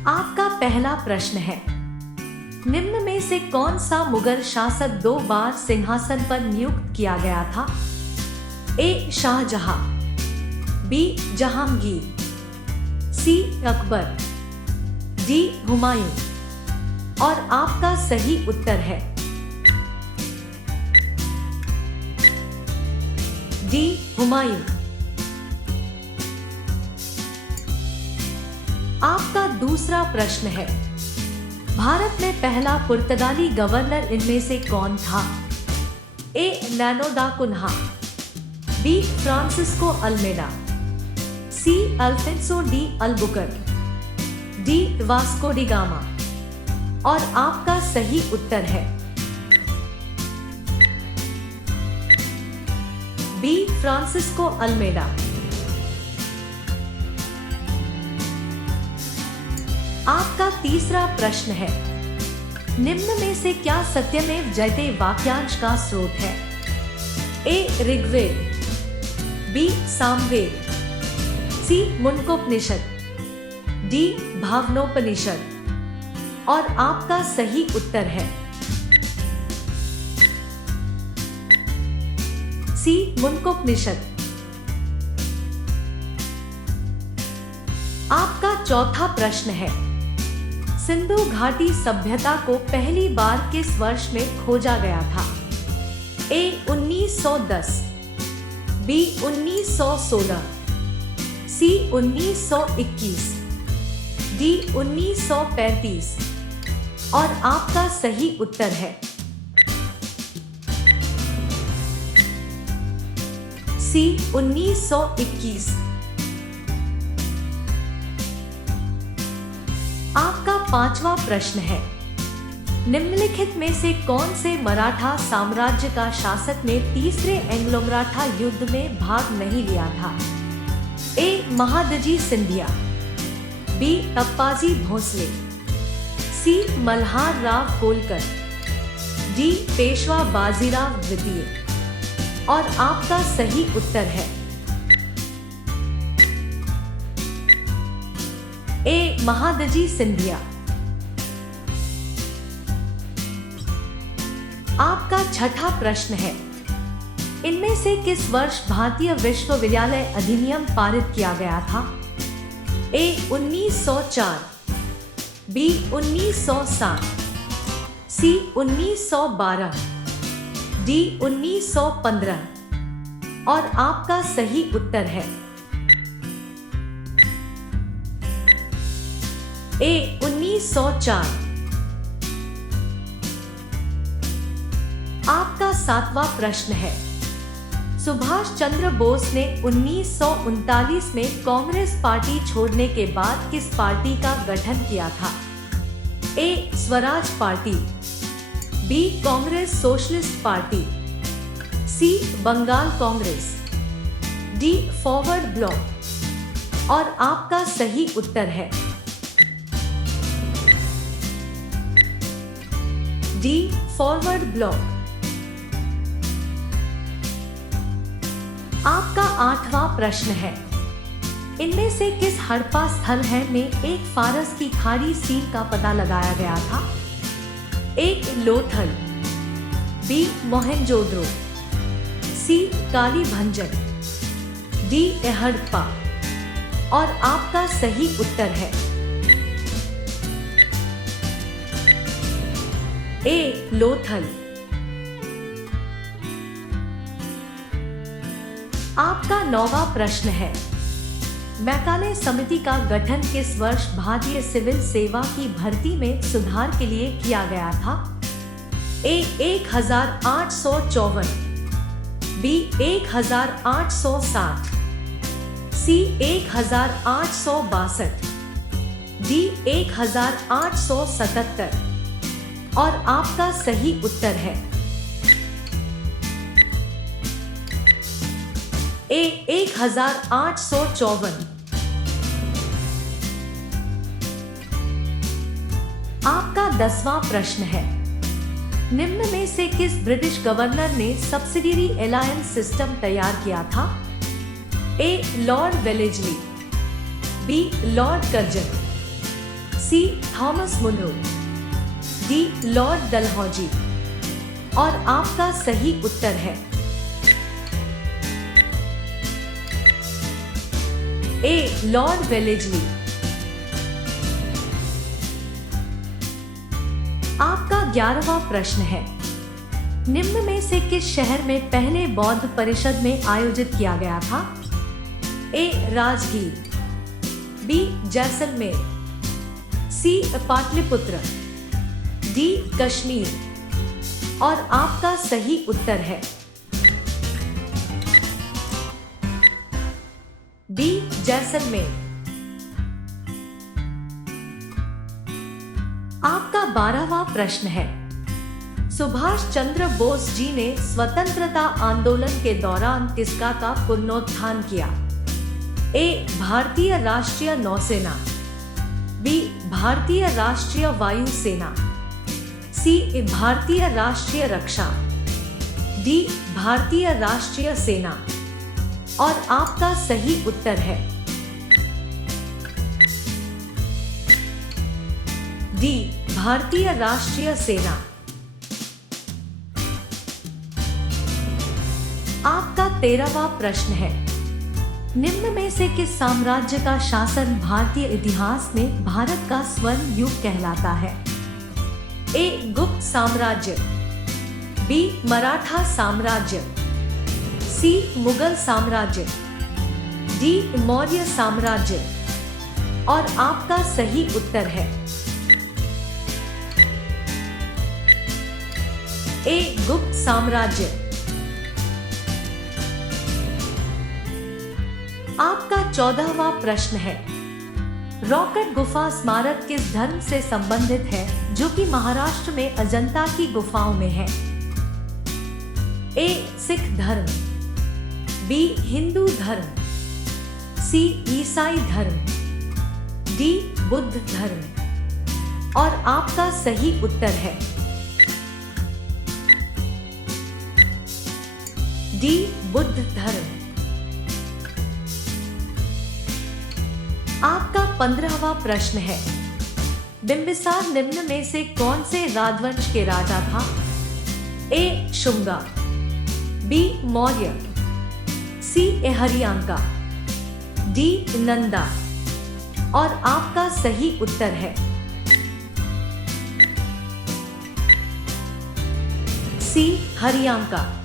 आपका पहला प्रश्न है, निम्न में से कौन सा मुगल शासक 2 बार सिंहासन पर नियुक्त किया गया था? ए. शाहजहां, बी. जहांगीर, सी. अकबर, डी. हुमायूं। और आपका सही उत्तर है डी. हुमायूं। आपका दूसरा प्रश्न है, भारत में पहला पुर्तगाली गवर्नर इनमें से कौन था? A. Nuno da Cunha, B. Francisco Almeida, C. Alfonso de Albuquerque, D. Vasco da Gama. और आपका सही उत्तर है बी. Francisco Almeida. आपका तीसरा प्रश्न है, निम्न में से क्या सत्यमेव जयते वाक्यांश का स्रोत है? ए. ऋग्वेद, बी. सामवेद, सी. मुंडकोपनिषद, डी. भावनोपनिषद। और आपका सही उत्तर है सी. मुंडकोपनिषद। आपका चौथा प्रश्न है, सिंधु घाटी सभ्यता को पहली बार किस वर्ष में खोजा गया था? ए. 1910, बी. 1916, सी. 1921, डी. 1935। और आपका सही उत्तर है सी. 1921। आपका पांचवा प्रश्न है, निम्नलिखित में से कौन से मराठा साम्राज्य का शासक ने तीसरे एंग्लो मराठा युद्ध में भाग नहीं लिया था? ए. महादजी सिंधिया, बी. अप्पाजी भोसले, सी. मल्हार राव होलकर, डी. पेशवा बाजीराव द्वितीय। और आपका सही उत्तर है ए. महादजी सिंधिया। आपका छठा प्रश्न है, इनमें से किस वर्ष भारतीय विश्वविद्यालय अधिनियम पारित किया गया था? ए. 1904, बी. 1907, सी. 1912, डी. 1915। और आपका सही उत्तर है ए. 1904। आपका सातवां प्रश्न है, सुभाष चंद्र बोस ने 1939 में कांग्रेस पार्टी छोड़ने के बाद किस पार्टी का गठन किया था? A. Swaraj Party, B. Congress Socialist Party, C. Bengal Congress, D. Forward Bloc. और आपका सही उत्तर है डी. Forward block. आपका आठवां प्रश्न है, इनमें से किस हड़प्पा स्थल है में एक फारस की खाड़ी सील का पता लगाया गया था? ए. लोथल, बी. मोहेंजोदड़ो, सी. कालीभंजन, डी. हड़प्पा। और आपका सही उत्तर है ए. लोथल। आपका नौवां प्रश्न है, मैकाले समिति का गठन किस वर्ष भारतीय सिविल सेवा की भर्ती में सुधार के लिए किया गया था? ए. 1854, बी. 1860, सी. 1862, डी. 1877। और आपका सही उत्तर है ए. 1854। आपका 10वां प्रश्न है, निम्न में से किस ब्रिटिश गवर्नर ने सब्सिडियरी अलायंस सिस्टम तैयार किया था? A. Lord Wellesley, B. Lord Curzon, C Thomas Munro, D Lord Dalhousie. और आपका सही उत्तर है ए लॉर्ड वेलेस्ली। आपका 11वां प्रश्न है, निम्न में से किस शहर में पहले बौद्ध परिषद में आयोजित किया गया था? ए राजगीर, बी जैसलमेर, सी पाटलिपुत्र, डी कश्मीर। और आपका सही उत्तर है बी जैसलमेर। आपका 12वां प्रश्न है, सुभाष चंद्र बोस जी ने स्वतंत्रता आंदोलन के दौरान किसका का पुनरुत्थान किया? ए भारतीय राष्ट्रीय नौसेना, बी भारतीय राष्ट्रीय वायुसेना, सी भारतीय राष्ट्रीय रक्षा, डी भारतीय राष्ट्रीय सेना। और आपका सही उत्तर है डी भारतीय राष्ट्रीय सेना। आपका 13वां प्रश्न है, निम्न में से किस साम्राज्य का शासन भारतीय इतिहास में भारत का स्वर्ण युग कहलाता है? ए गुप्त साम्राज्य, बी मराठा साम्राज्य, सी मुगल साम्राज्य, डी मौर्य साम्राज्य। और आपका सही उत्तर है ए गुप्त साम्राज्य। आपका 14वां प्रश्न है, रॉकेट गुफा स्मारक किस धर्म से संबंधित है जो कि महाराष्ट्र में अजंता की गुफाओं में है? ए सिख धर्म, बी हिंदू धर्म, सी ईसाई धर्म, डी बुद्ध धर्म। और आपका सही उत्तर है डी बुद्ध धर्म। आपका 15वां प्रश्न है, बिंबिसार निम्न में से कौन से राजवंश के राजा था? ए शुंगा, बी मौर्य, सी हरियांका, डी नंदा। और आपका सही उत्तर है सी हरियांका।